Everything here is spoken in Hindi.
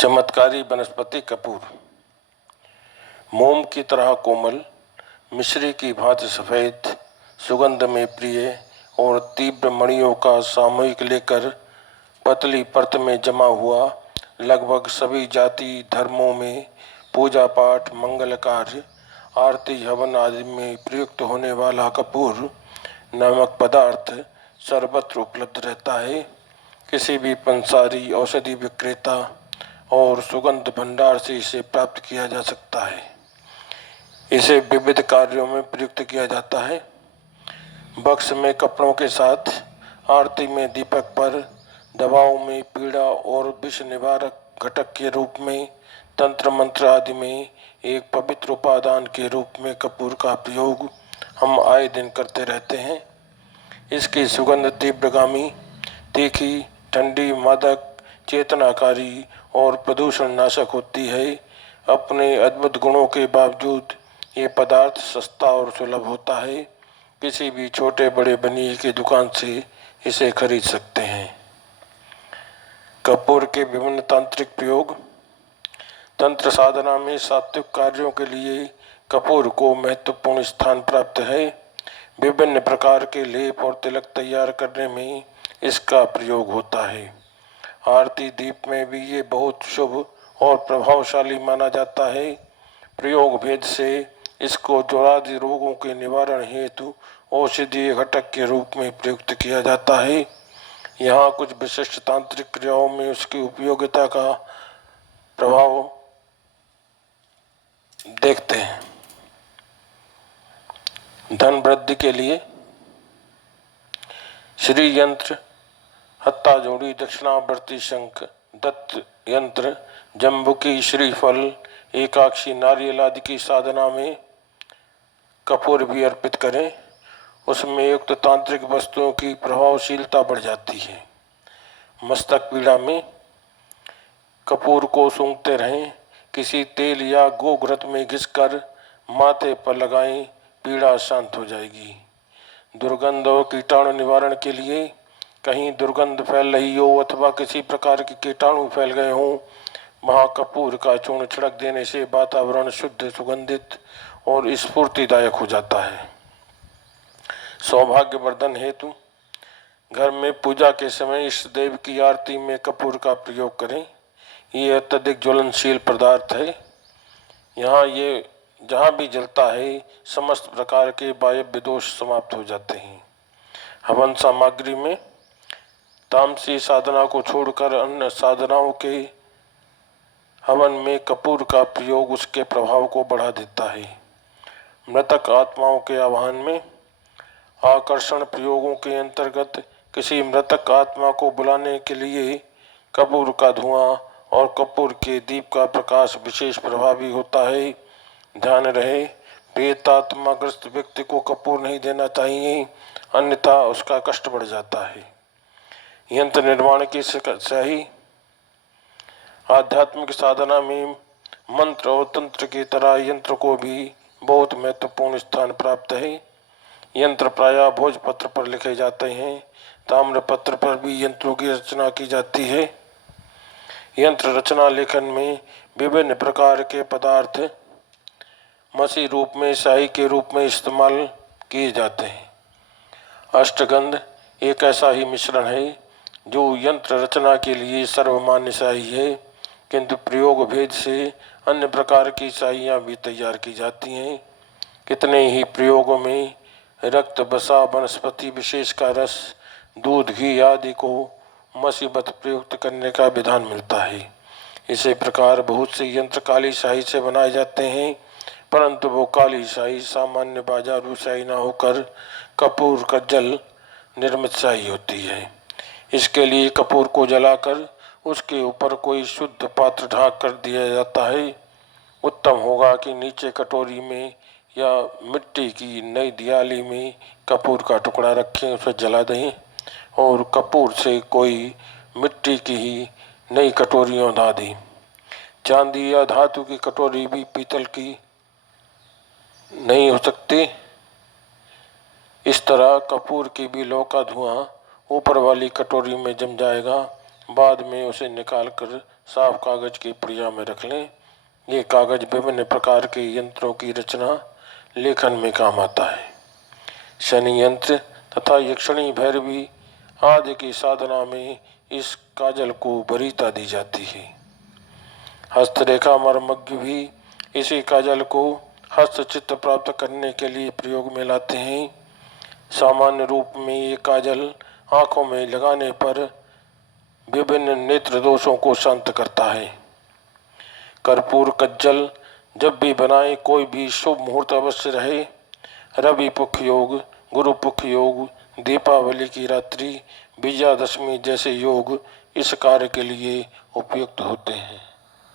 चमत्कारी वनस्पति कपूर। मोम की तरह कोमल, मिश्री की भांति सफेद, सुगंध में प्रिय और तीव्र मणियों का सामूहिक लेकर पतली परत में जमा हुआ, लगभग सभी जाति धर्मों में पूजा पाठ, मंगल कार्य, आरती हवन आदि में प्रयुक्त होने वाला कपूर नामक पदार्थ सर्वत्र उपलब्ध रहता है। किसी भी पंसारी, औषधि विक्रेता और सुगंध भंडार से इसे प्राप्त किया जा सकता है। इसे विविध कार्यों में प्रयुक्त किया जाता है। बक्स में कपड़ों के साथ, आरती में दीपक पर, दवाओं में पीड़ा और विष निवारक घटक के रूप में, तंत्र मंत्र आदि में एक पवित्र उपादान के रूप में कपूर का प्रयोग हम आए दिन करते रहते हैं। इसकी सुगंध तीव्रगामी, तीखी, ठंडी, मादक, चेतनाकारी और प्रदूषण नाशक होती है। अपने अद्भुत गुणों के बावजूद ये पदार्थ सस्ता और सुलभ होता है। किसी भी छोटे बड़े बनिए की दुकान से इसे खरीद सकते हैं। कपूर के विभिन्न तांत्रिक प्रयोग। तंत्र साधना में सात्विक कार्यों के लिए कपूर को महत्वपूर्ण स्थान प्राप्त है। विभिन्न प्रकार के लेप और तिलक तैयार करने में इसका प्रयोग होता है। आरती दीप में भी ये बहुत शुभ और प्रभावशाली माना जाता है। प्रयोग भेद से इसको ज्वरादि रोगों के निवारण हेतु औषधीय घटक के रूप में प्रयुक्त किया जाता है। यहाँ कुछ विशिष्ट तांत्रिक क्रियाओं में उसकी उपयोगिता का प्रभाव देखते हैं। धन वृद्धि के लिए श्री यंत्र, हत्ता जोड़ी, दक्षिणावर्ती शंख, दत्त यंत्र, जम्बुकी, श्रीफल, एकाक्षी, नारियल आदि की साधना में कपूर भी अर्पित करें। उसमें युक्त तांत्रिक वस्तुओं की प्रभावशीलता बढ़ जाती है। मस्तक पीड़ा में कपूर को सूंघते रहें। किसी तेल या गोघृत में घिसकर माथे पर लगाएं, पीड़ा शांत हो जाएगी। दुर्गंध और कीटाणु निवारण के लिए कहीं दुर्गंध फैल रही हो अथवा किसी प्रकार के कीटाणु फैल गए हों, वहाँ कपूर का चूर्ण छिड़क देने से वातावरण शुद्ध, सुगंधित और स्फूर्तिदायक हो जाता है। सौभाग्यवर्धन हेतु घर में पूजा के समय इष्ट देव की आरती में कपूर का प्रयोग करें। ये अत्यधिक ज्वलनशील पदार्थ है। ये जहाँ भी जलता है, समस्त प्रकार के वायव्य दोष समाप्त हो जाते हैं। हवन सामग्री में तामसी साधना को छोड़कर अन्य साधनाओं के हवन में कपूर का प्रयोग उसके प्रभाव को बढ़ा देता है। मृतक आत्माओं के आवाहन में आकर्षण प्रयोगों के अंतर्गत किसी मृतक आत्मा को बुलाने के लिए कपूर का धुआं और कपूर के दीप का प्रकाश विशेष प्रभावी होता है। ध्यान रहे, प्रेतात्माग्रस्त व्यक्ति को कपूर नहीं देना चाहिए, अन्यथा उसका कष्ट बढ़ जाता है। यंत्र निर्माण की सही आध्यात्मिक साधना में मंत्र और तंत्र की तरह यंत्र को भी बहुत महत्वपूर्ण स्थान प्राप्त है। यंत्र प्रायः भोजपत्र पर लिखे जाते हैं। ताम्रपत्र पर भी यंत्रों की रचना की जाती है। यंत्र रचना लेखन में विभिन्न प्रकार के पदार्थ मसी रूप में, स्याही के रूप में इस्तेमाल किए जाते हैं। अष्टगंध एक ऐसा ही मिश्रण है जो यंत्र रचना के लिए सर्वमान्य स्याही है, किंतु प्रयोग भेद से अन्य प्रकार की स्याहियाँ भी तैयार की जाती हैं। कितने ही प्रयोगों में रक्त, बसा, वनस्पति विशेष का रस, दूध, घी आदि को मसीबत प्रयुक्त करने का विधान मिलता है। इसी प्रकार बहुत से यंत्र काली स्याही से बनाए जाते हैं, परंतु वो काली स्याही सामान्य बाजारू स्याही न होकर कपूर का जल निर्मित स्याही होती है। इसके लिए कपूर को जलाकर उसके ऊपर कोई शुद्ध पात्र ढांक कर दिया जाता है। उत्तम होगा कि नीचे कटोरी में या मिट्टी की नई दियाली में कपूर का टुकड़ा रखें, उसे जला दें और कपूर से कोई मिट्टी की ही नई कटोरियाँ ढा दें। चांदी या धातु की कटोरी भी पीतल की नहीं हो सकती। इस तरह कपूर की भी लौ का धुआं ऊपर वाली कटोरी में जम जाएगा। बाद में उसे निकालकर साफ कागज की पुड़िया में रख लें। ये कागज विभिन्न प्रकार के यंत्रों की रचना लेखन में काम आता है। शनि यंत्र तथा यक्षिणी भैरवी आदि की साधना में इस काजल को वरीयता दी जाती है। हस्तरेखा मर्मज्ञ भी इसी काजल को हस्तचित्र प्राप्त करने के लिए प्रयोग में लाते हैं। सामान्य रूप में ये काजल आंखों में लगाने पर विभिन्न नेत्र दोषों को शांत करता है। कर्पूर कज्जल जब भी बनाए कोई भी शुभ मुहूर्त अवश्य रहे। रवि पुख योग, गुरु पुख योग, दीपावली की रात्रि, विजयादशमी जैसे योग इस कार्य के लिए उपयुक्त होते हैं।